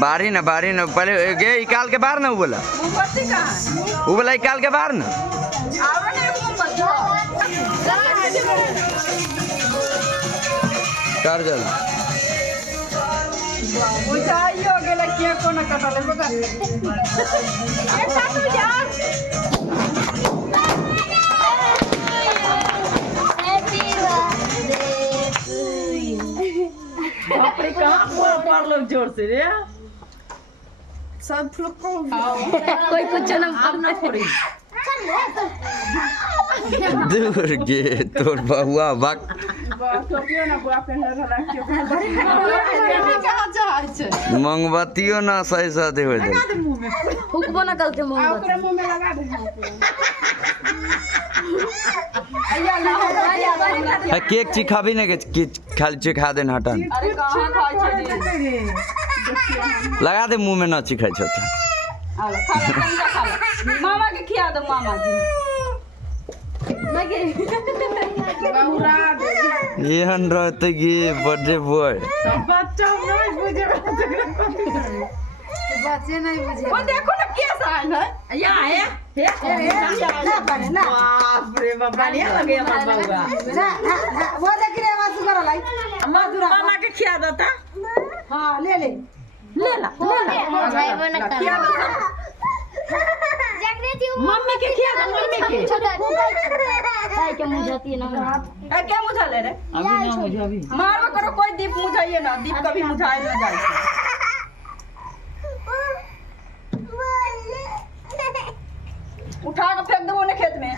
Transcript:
बारी ना पहले गे इकाल के बाहर ना वो बोला इकाल के बाहर ना कर जल जोर से रे सब लोग को कोई कुछ ना करना पड़ी दूर गे तोर बहुआ बक मोमबत्तियों ना सही साथे हो जाए फूकबो ना करते मोमबत्ती मुंह में लगा दे केक चिखाबी ना के खाली चिखा दे हटन अरे कहां खाई छे लगा दे मुंह में ना चिखाई छ खा मामा के खिया दो मामा के लगे एहन रहते गे बर्थडे बॉय बच्चा नहीं बुझे बच्चे नहीं बुझे वो देखो ना कैसा है यहाँ है बाप रे बाप बढ़िया लगे हमारा बउआ वो देख रे आवाज कर लाई मामा के खिया देता हां ले ला खिया दो मम्मी के खिया दो मम्मी के क्या मुझाती है ना क्या मुझा ले रे अभी ना मुझे अभी मारवा करो कोई दीप मुझाइए ना दीप कभी मुझाए ना जाए उठा के फेंक दो ने खेत में